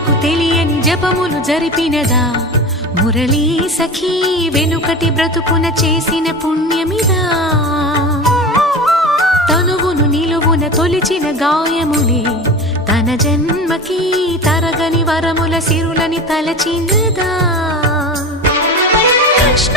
జనులకు తెలియని జపములు జరిపినదా మురళీ సఖీ వెనుకటి బ్రతుకున చేసిన పుణ్యమిదా తనువును నిలువున తొలిచిన గాయములే తన జన్మకి తరగని వరముల సిరులని తలచినదా కృష్ణ